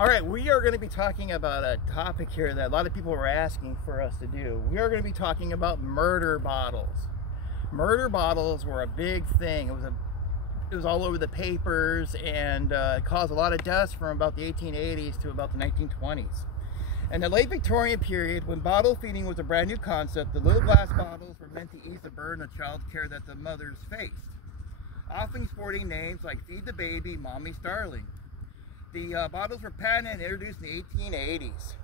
All right, we are going to be talking about a topic here that a lot of people were asking for us to do. We are going to be talking about murder bottles. Murder bottles were a big thing. It was all over the papers, and it caused a lot of deaths from about the 1880s to about the 1920s. In the late Victorian period, when bottle feeding was a brand new concept, the little glass bottles were meant to ease the burden of child care that the mothers faced, often sporting names like Feed the Baby, Mommy's Darling. The bottles were patented and introduced in the 1880s.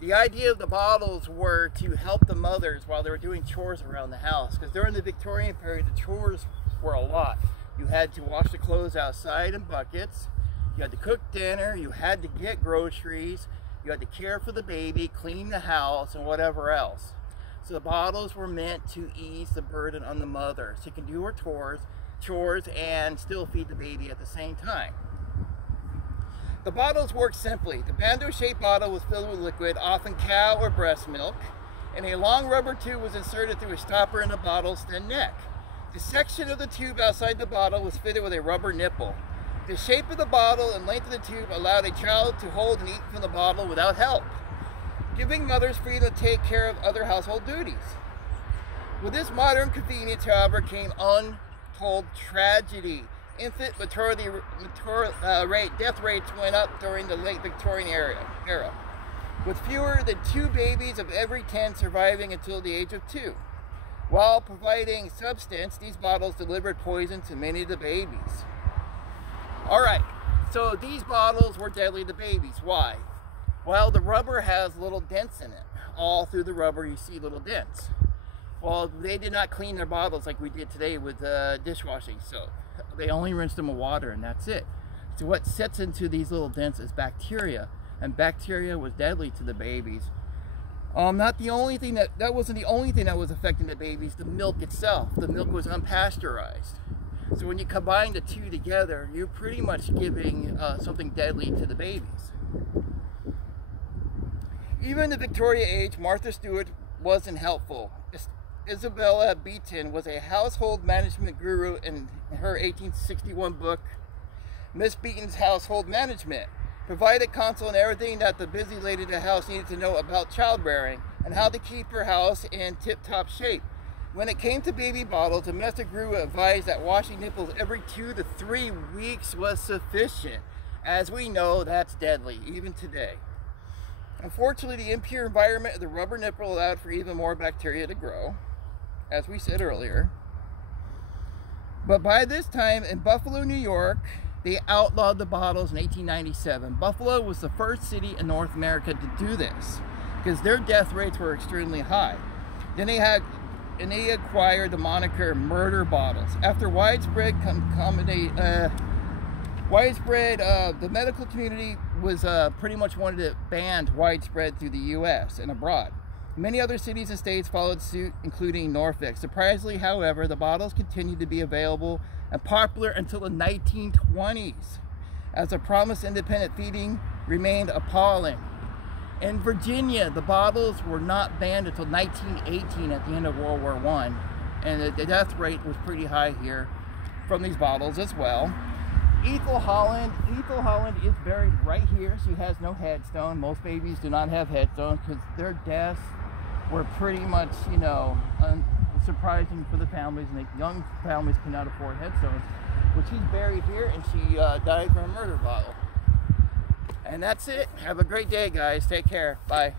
The idea of the bottles were to help the mothers while they were doing chores around the house, because during the Victorian period, the chores were a lot. You had to wash the clothes outside in buckets, you had to cook dinner, you had to get groceries, you had to care for the baby, clean the house, and whatever else. So the bottles were meant to ease the burden on the mother, so she can do her chores and still feed the baby at the same time. The bottles worked simply. The banjo-shaped bottle was filled with liquid, often cow or breast milk, and a long rubber tube was inserted through a stopper in the bottle's thin neck. The section of the tube outside the bottle was fitted with a rubber nipple. The shape of the bottle and length of the tube allowed a child to hold and eat from the bottle without help, giving mothers freedom to take care of other household duties. With this modern convenience, however, came untold tragedy. Infant death rates went up during the late Victorian era, with fewer than 2 babies of every 10 surviving until the age of 2. While providing substance, these bottles delivered poison to many of the babies. Alright, so these bottles were deadly to babies. Why? Well, the rubber has little dents in it. All through the rubber you see little dents. Well, they did not clean their bottles like we did today with dishwashing soap. They only rinsed them with water, and that's it. So what sets into these little dents is bacteria, and bacteria was deadly to the babies. Not the only thing that wasn't the only thing that was affecting the babies. The milk itself. The milk was unpasteurized. So when you combine the two together, you're pretty much giving something deadly to the babies. Even in the Victorian age, Martha Stewart wasn't helpful. Isabella Beeton was a household management guru in her 1861 book, Miss Beeton's Household Management. Provided counsel on everything that the busy lady of the house needed to know about childbearing and how to keep her house in tip-top shape. When it came to baby bottles, the domestic guru advised that washing nipples every 2 to 3 weeks was sufficient. As we know, that's deadly, even today. Unfortunately, the impure environment of the rubber nipple allowed for even more bacteria to grow, as we said earlier. But by this time, in Buffalo, New York, they outlawed the bottles in 1897. Buffalo was the first city in North America to do this, because their death rates were extremely high. Then they acquired the moniker murder bottles. After the medical community was pretty much wanted it banned widespread through the U.S. and abroad. Many other cities and states followed suit, including Norfolk. Surprisingly, however, the bottles continued to be available and popular until the 1920s, as the promised independent feeding remained appalling. In Virginia, the bottles were not banned until 1918 at the end of World War I, and the death rate was pretty high here from these bottles as well. Ethel Holland is buried right here. She has no headstone. Most babies do not have headstones because their deaths were pretty much, surprising for the families, and the young families cannot afford headstones. But she's buried here, and she died from a murder bottle. And that's it. Have a great day, guys. Take care. Bye.